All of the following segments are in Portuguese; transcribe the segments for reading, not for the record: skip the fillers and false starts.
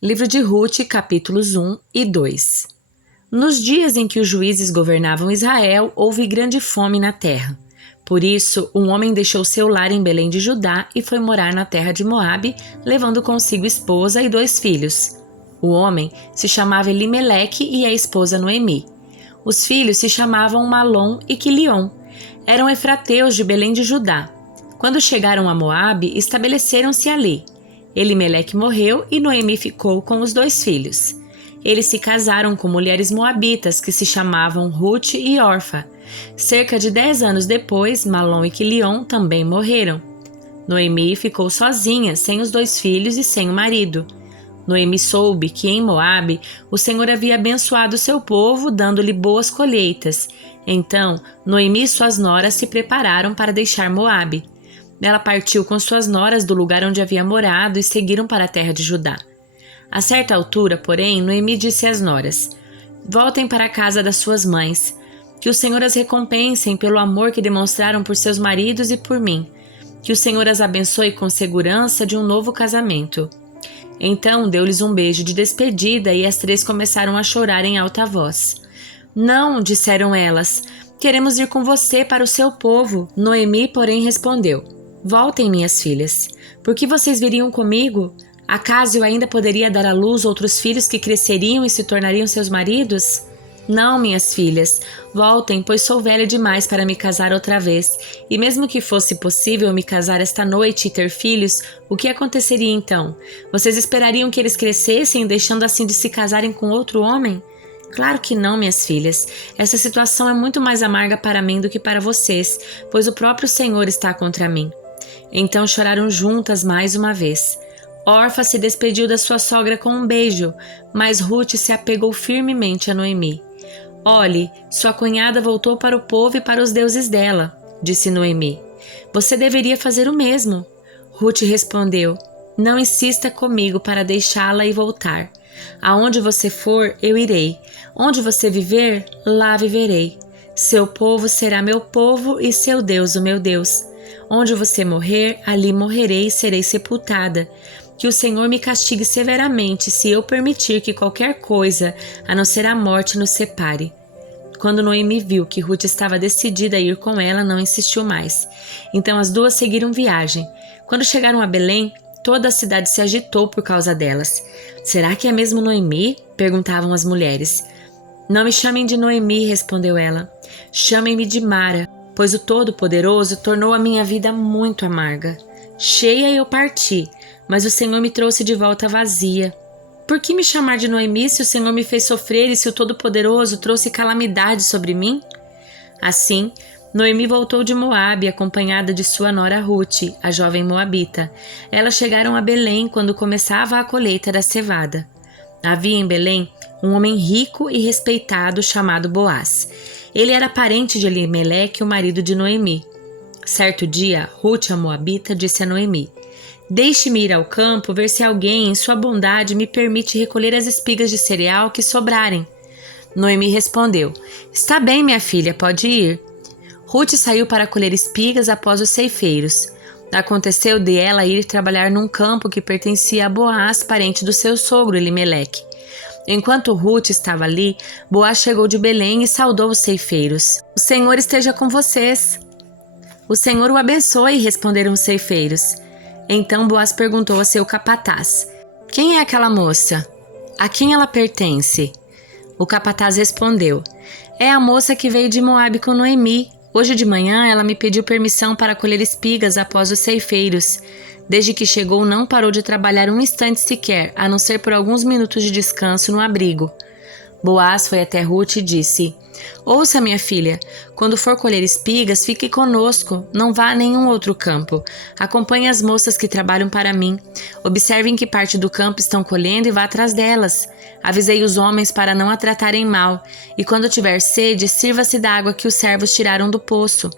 Livro de Rute, capítulos 1 e 2. Nos dias em que os juízes governavam Israel, houve grande fome na terra. Por isso, um homem deixou seu lar em Belém de Judá e foi morar na terra de Moabe, levando consigo esposa e 2 filhos. O homem se chamava Elimeleque e a esposa Noemi. Os filhos se chamavam Malom e Quilion. Eram efrateus de Belém de Judá. Quando chegaram a Moabe, estabeleceram-se ali. Elimeleque morreu e Noemi ficou com os 2 filhos. Eles se casaram com mulheres moabitas que se chamavam Rute e Orfa. Cerca de 10 anos depois, Malom e Quilion também morreram. Noemi ficou sozinha, sem os 2 filhos e sem o marido. Noemi soube que em Moabe o Senhor havia abençoado seu povo, dando-lhe boas colheitas. Então, Noemi e suas noras se prepararam para deixar Moabe. Ela partiu com suas noras do lugar onde havia morado e seguiram para a terra de Judá. A certa altura, porém, Noemi disse às noras: "Voltem para a casa das suas mães. Que o Senhor as recompensem pelo amor que demonstraram por seus maridos e por mim. Que o Senhor as abençoe com segurança de um novo casamento." Então deu-lhes um beijo de despedida e as 3 começaram a chorar em alta voz. "Não", disseram elas, "queremos ir com você para o seu povo." Noemi, porém, respondeu: "Voltem, minhas filhas. Por que vocês viriam comigo? Acaso eu ainda poderia dar à luz outros filhos que cresceriam e se tornariam seus maridos? Não, minhas filhas, voltem, pois sou velha demais para me casar outra vez. E mesmo que fosse possível me casar esta noite e ter filhos, o que aconteceria então? Vocês esperariam que eles crescessem, deixando assim de se casarem com outro homem? Claro que não, minhas filhas. Essa situação é muito mais amarga para mim do que para vocês, pois o próprio Senhor está contra mim." Então choraram juntas mais uma vez. Orfa se despediu da sua sogra com um beijo, mas Rute se apegou firmemente a Noemi. "Olhe, sua cunhada voltou para o povo e para os deuses dela", disse Noemi. "Você deveria fazer o mesmo." Rute respondeu: "Não insista comigo para deixá-la e voltar. Aonde você for, eu irei. Onde você viver, lá viverei. Seu povo será meu povo e seu Deus o meu Deus. Onde você morrer, ali morrerei e serei sepultada. Que o Senhor me castigue severamente se eu permitir que qualquer coisa, a não ser a morte, nos separe." Quando Noemi viu que Rute estava decidida a ir com ela, não insistiu mais. Então as 2 seguiram viagem. Quando chegaram a Belém, toda a cidade se agitou por causa delas. "Será que é mesmo Noemi?" perguntavam as mulheres. "Não me chamem de Noemi", respondeu ela. "Chamem-me de Mara, pois o Todo-Poderoso tornou a minha vida muito amarga. Cheia eu parti, mas o Senhor me trouxe de volta vazia. Por que me chamar de Noemi se o Senhor me fez sofrer e se o Todo-Poderoso trouxe calamidade sobre mim?" Assim, Noemi voltou de Moabe, acompanhada de sua nora Rute, a jovem moabita. Elas chegaram a Belém quando começava a colheita da cevada. Havia em Belém um homem rico e respeitado chamado Boaz. Ele era parente de Elimeleque, o marido de Noemi. Certo dia, Rute, a moabita, disse a Noemi: "Deixe-me ir ao campo ver se alguém, em sua bondade, me permite recolher as espigas de cereal que sobrarem." Noemi respondeu: "Está bem, minha filha, pode ir." Rute saiu para colher espigas após os ceifeiros. Aconteceu de ela ir trabalhar num campo que pertencia a Boaz, parente do seu sogro Elimeleque. Enquanto Rute estava ali, Boaz chegou de Belém e saudou os ceifeiros. "O Senhor esteja com vocês." "O Senhor o abençoe", responderam os ceifeiros. Então Boaz perguntou a seu capataz: "Quem é aquela moça? A quem ela pertence?" O capataz respondeu: "É a moça que veio de Moabe com Noemi. Hoje de manhã ela me pediu permissão para colher espigas após os ceifeiros. Desde que chegou não parou de trabalhar um instante sequer, a não ser por alguns minutos de descanso no abrigo." Boaz foi até Rute e disse: "Ouça, minha filha, quando for colher espigas, fique conosco, não vá a nenhum outro campo. Acompanhe as moças que trabalham para mim. Observe em que parte do campo estão colhendo e vá atrás delas. Avisei os homens para não a tratarem mal, e quando tiver sede, sirva-se da água que os servos tiraram do poço."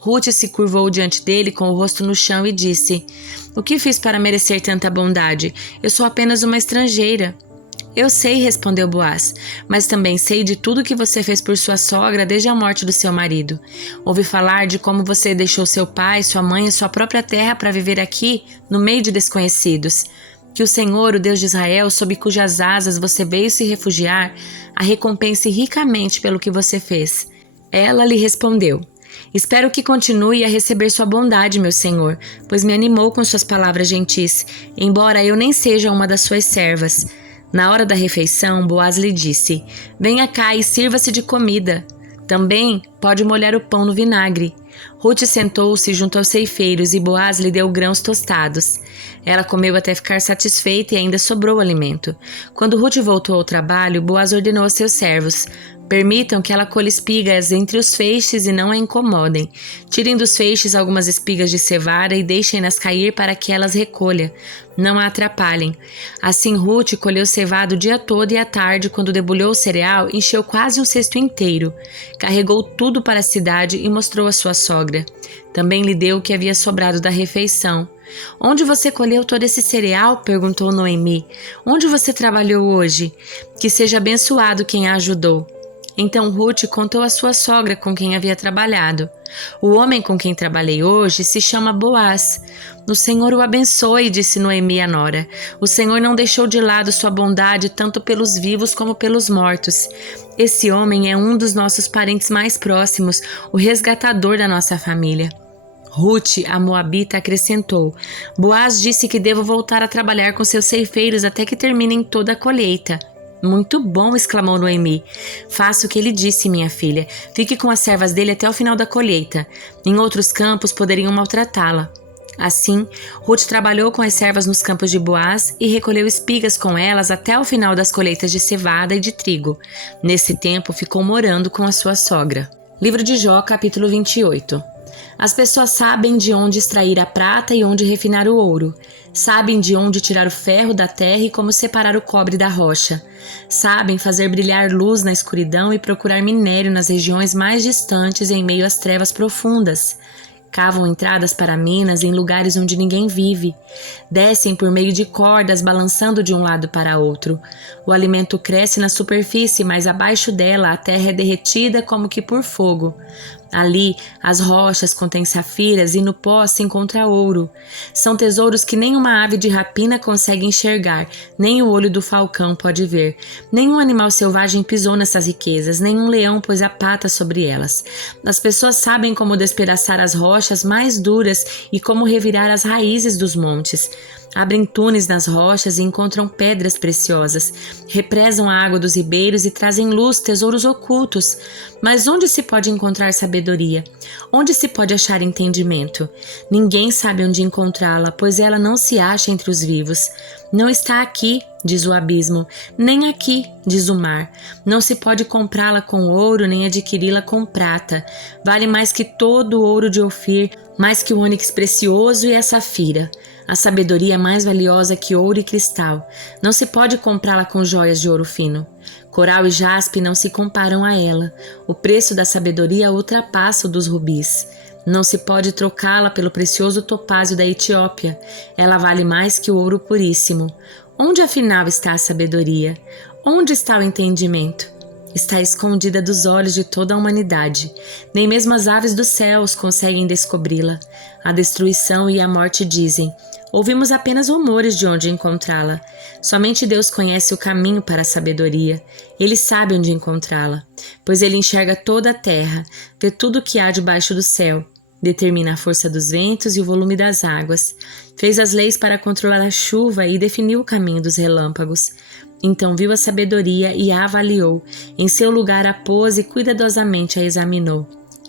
Rute se curvou diante dele com o rosto no chão e disse: "O que fiz para merecer tanta bondade? Eu sou apenas uma estrangeira." "Eu sei", respondeu Boaz, "mas também sei de tudo que você fez por sua sogra desde a morte do seu marido. Ouvi falar de como você deixou seu pai, sua mãe e sua própria terra para viver aqui, no meio de desconhecidos. Que o Senhor, o Deus de Israel, sob cujas asas você veio se refugiar, a recompense ricamente pelo que você fez. Ela lhe respondeu: Espero que continue a receber sua bondade, meu senhor, pois me animou com suas palavras gentis, embora eu nem seja uma das suas servas. Na hora da refeição, Boaz lhe disse: Venha cá e sirva-se de comida. Também pode molhar o pão no vinagre. Ruth sentou-se junto aos ceifeiros e Boaz lhe deu grãos tostados. Ela comeu até ficar satisfeita e ainda sobrou alimento. Quando Ruth voltou ao trabalho, Boaz ordenou aos seus servos: Permitam que ela colha espigas entre os feixes e não a incomodem. Tirem dos feixes algumas espigas de cevada e deixem-nas cair para que elas recolha. Não a atrapalhem. Assim Ruth colheu cevada o dia todo e à tarde, quando debulhou o cereal, encheu quase um cesto inteiro. Carregou tudo para a cidade e mostrou à sua sogra. Também lhe deu o que havia sobrado da refeição. Onde você colheu todo esse cereal? Perguntou Noemi. Onde você trabalhou hoje? Que seja abençoado quem a ajudou. Então Ruth contou à sua sogra com quem havia trabalhado. O homem com quem trabalhei hoje se chama Boaz. O Senhor o abençoe, disse Noemi à nora. O Senhor não deixou de lado sua bondade tanto pelos vivos como pelos mortos. Esse homem é um dos nossos parentes mais próximos, o resgatador da nossa família. Ruth, a moabita, acrescentou: Boaz disse que devo voltar a trabalhar com seus ceifeiros até que terminem toda a colheita. Muito bom, exclamou Noemi. Faça o que ele disse, minha filha. Fique com as servas dele até o final da colheita. Em outros campos poderiam maltratá-la. Assim, Ruth trabalhou com as servas nos campos de Boaz e recolheu espigas com elas até o final das colheitas de cevada e de trigo. Nesse tempo, ficou morando com a sua sogra. Livro de Jó, capítulo 28. As pessoas sabem de onde extrair a prata e onde refinar o ouro. Sabem de onde tirar o ferro da terra e como separar o cobre da rocha. Sabem fazer brilhar luz na escuridão e procurar minério nas regiões mais distantes em meio às trevas profundas. Cavam entradas para minas em lugares onde ninguém vive. Descem por meio de cordas, balançando de um lado para outro. O alimento cresce na superfície, mas abaixo dela a terra é derretida como que por fogo. Ali, as rochas contêm safiras e no pó se encontra ouro. São tesouros que nem uma ave de rapina consegue enxergar, nem o olho do falcão pode ver. Nenhum animal selvagem pisou nessas riquezas, nenhum leão pôs a pata sobre elas. As pessoas sabem como despedaçar as rochas mais duras e como revirar as raízes dos montes. Abrem túneis nas rochas e encontram pedras preciosas. Represam a água dos ribeiros e trazem luz, tesouros ocultos. Mas onde se pode encontrar sabedoria? Onde se pode achar entendimento? Ninguém sabe onde encontrá-la, pois ela não se acha entre os vivos. Não está aqui, diz o abismo, nem aqui, diz o mar. Não se pode comprá-la com ouro, nem adquiri-la com prata. Vale mais que todo o ouro de Ofir, mais que o ônix precioso e a safira. A sabedoria é mais valiosa que ouro e cristal. Não se pode comprá-la com joias de ouro fino. Coral e jaspe não se comparam a ela. O preço da sabedoria ultrapassa o dos rubis. Não se pode trocá-la pelo precioso topázio da Etiópia. Ela vale mais que o ouro puríssimo. Onde afinal está a sabedoria? Onde está o entendimento? Está escondida dos olhos de toda a humanidade. Nem mesmo as aves dos céus conseguem descobri-la. A destruição e a morte dizem: ouvimos apenas rumores de onde encontrá-la. Somente Deus conhece o caminho para a sabedoria. Ele sabe onde encontrá-la, pois ele enxerga toda a terra, vê tudo o que há debaixo do céu. Determina a força dos ventos e o volume das águas. Fez as leis para controlar a chuva e definiu o caminho dos relâmpagos. Então viu a sabedoria e a avaliou. Em seu lugar a pôs e cuidadosamente a examinou.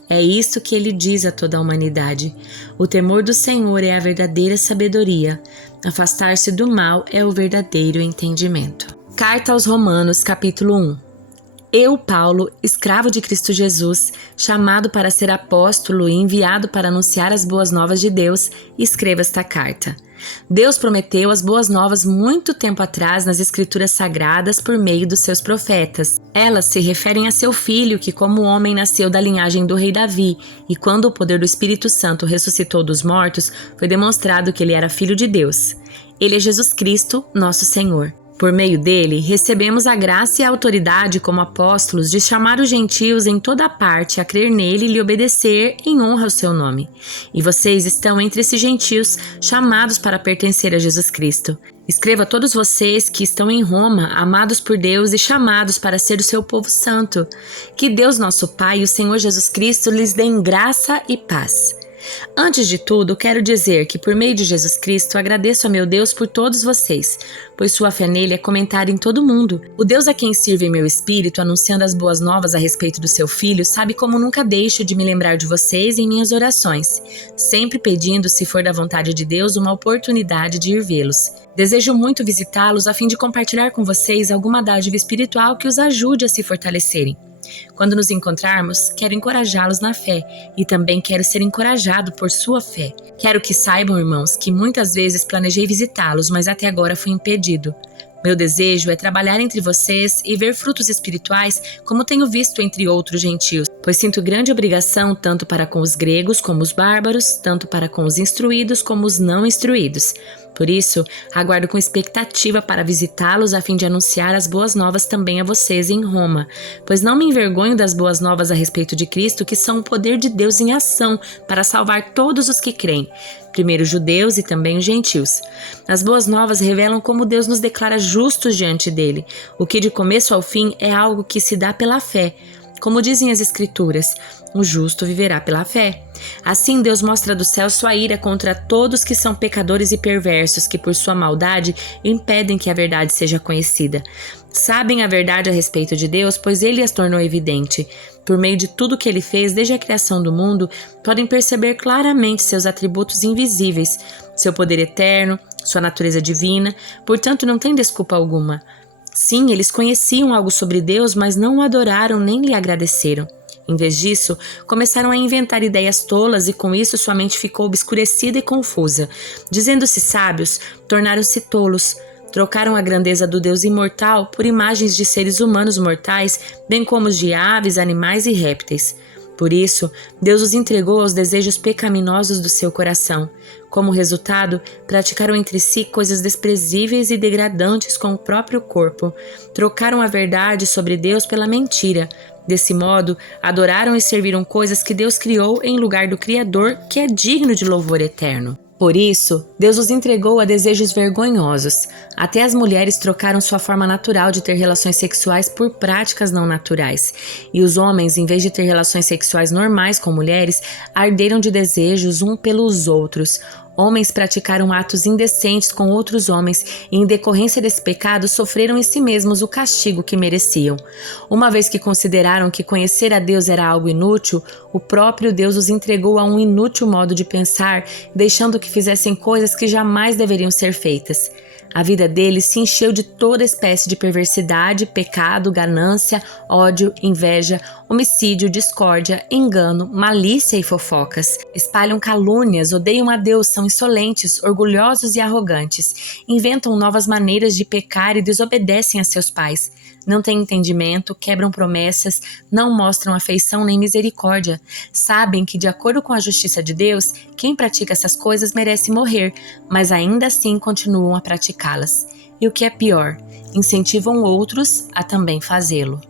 É isto que ele diz a toda a humanidade. O temor do Senhor é a verdadeira sabedoria. Afastar-se do mal é o verdadeiro entendimento. Carta aos Romanos, capítulo 1. Eu, Paulo, escravo de Cristo Jesus, chamado para ser apóstolo e enviado para anunciar as boas novas de Deus, escrevo esta carta. Deus prometeu as boas novas muito tempo atrás nas Escrituras Sagradas por meio dos seus profetas. Elas se referem a seu filho, que como homem nasceu da linhagem do rei Davi, e quando o poder do Espírito Santo ressuscitou dos mortos, foi demonstrado que ele era filho de Deus. Ele é Jesus Cristo, nosso Senhor. Por meio dele, recebemos a graça e a autoridade como apóstolos de chamar os gentios em toda parte a crer nele e lhe obedecer em honra ao seu nome. E vocês estão entre esses gentios, chamados para pertencer a Jesus Cristo. Escreva a todos vocês que estão em Roma, amados por Deus e chamados para ser o seu povo santo. Que Deus nosso Pai e o Senhor Jesus Cristo lhes deem graça e paz. Antes de tudo, quero dizer que por meio de Jesus Cristo agradeço a meu Deus por todos vocês, pois sua fé nele é comentada em todo o mundo. O Deus a quem sirvo em meu espírito, anunciando as boas novas a respeito do seu Filho, sabe como nunca deixo de me lembrar de vocês em minhas orações, sempre pedindo, se for da vontade de Deus, uma oportunidade de ir vê-los. Desejo muito visitá-los a fim de compartilhar com vocês alguma dádiva espiritual que os ajude a se fortalecerem. Quando nos encontrarmos, quero encorajá-los na fé e também quero ser encorajado por sua fé. Quero que saibam, irmãos, que muitas vezes planejei visitá-los, mas até agora fui impedido. Meu desejo é trabalhar entre vocês e ver frutos espirituais como tenho visto entre outros gentios, pois sinto grande obrigação tanto para com os gregos como os bárbaros, tanto para com os instruídos como os não instruídos. Por isso, aguardo com expectativa para visitá-los a fim de anunciar as boas novas também a vocês em Roma, pois não me envergonho das boas novas a respeito de Cristo, que são o poder de Deus em ação para salvar todos os que creem, primeiro os judeus e também os gentios. As boas novas revelam como Deus nos declara justos diante dele, o que de começo ao fim é algo que se dá pela fé. Como dizem as Escrituras, o justo viverá pela fé. Assim Deus mostra do céu sua ira contra todos que são pecadores e perversos, que por sua maldade impedem que a verdade seja conhecida. Sabem a verdade a respeito de Deus, pois ele as tornou evidente. Por meio de tudo que ele fez desde a criação do mundo, podem perceber claramente seus atributos invisíveis, seu poder eterno, sua natureza divina, portanto não tem desculpa alguma. Sim, eles conheciam algo sobre Deus, mas não o adoraram nem lhe agradeceram. Em vez disso, começaram a inventar ideias tolas e com isso sua mente ficou obscurecida e confusa. Dizendo-se sábios, tornaram-se tolos. Trocaram a grandeza do Deus imortal por imagens de seres humanos mortais, bem como de aves, animais e répteis. Por isso, Deus os entregou aos desejos pecaminosos do seu coração. Como resultado, praticaram entre si coisas desprezíveis e degradantes com o próprio corpo. Trocaram a verdade sobre Deus pela mentira. Desse modo, adoraram e serviram coisas que Deus criou em lugar do Criador, que é digno de louvor eterno. Por isso, Deus os entregou a desejos vergonhosos. Até as mulheres trocaram sua forma natural de ter relações sexuais por práticas não naturais. E os homens, em vez de ter relações sexuais normais com mulheres, arderam de desejos um pelos outros. Homens praticaram atos indecentes com outros homens e, em decorrência desse pecado, sofreram em si mesmos o castigo que mereciam. Uma vez que consideraram que conhecer a Deus era algo inútil, o próprio Deus os entregou a um inútil modo de pensar, deixando que fizessem coisas que jamais deveriam ser feitas. A vida deles se encheu de toda espécie de perversidade, pecado, ganância, ódio, inveja, homicídio, discórdia, engano, malícia e fofocas. Espalham calúnias, odeiam a Deus, são insolentes, orgulhosos e arrogantes. Inventam novas maneiras de pecar e desobedecem a seus pais. Não têm entendimento, quebram promessas, não mostram afeição nem misericórdia. Sabem que, de acordo com a justiça de Deus, quem pratica essas coisas merece morrer, mas ainda assim continuam a praticá-las. E o que é pior, incentivam outros a também fazê-lo.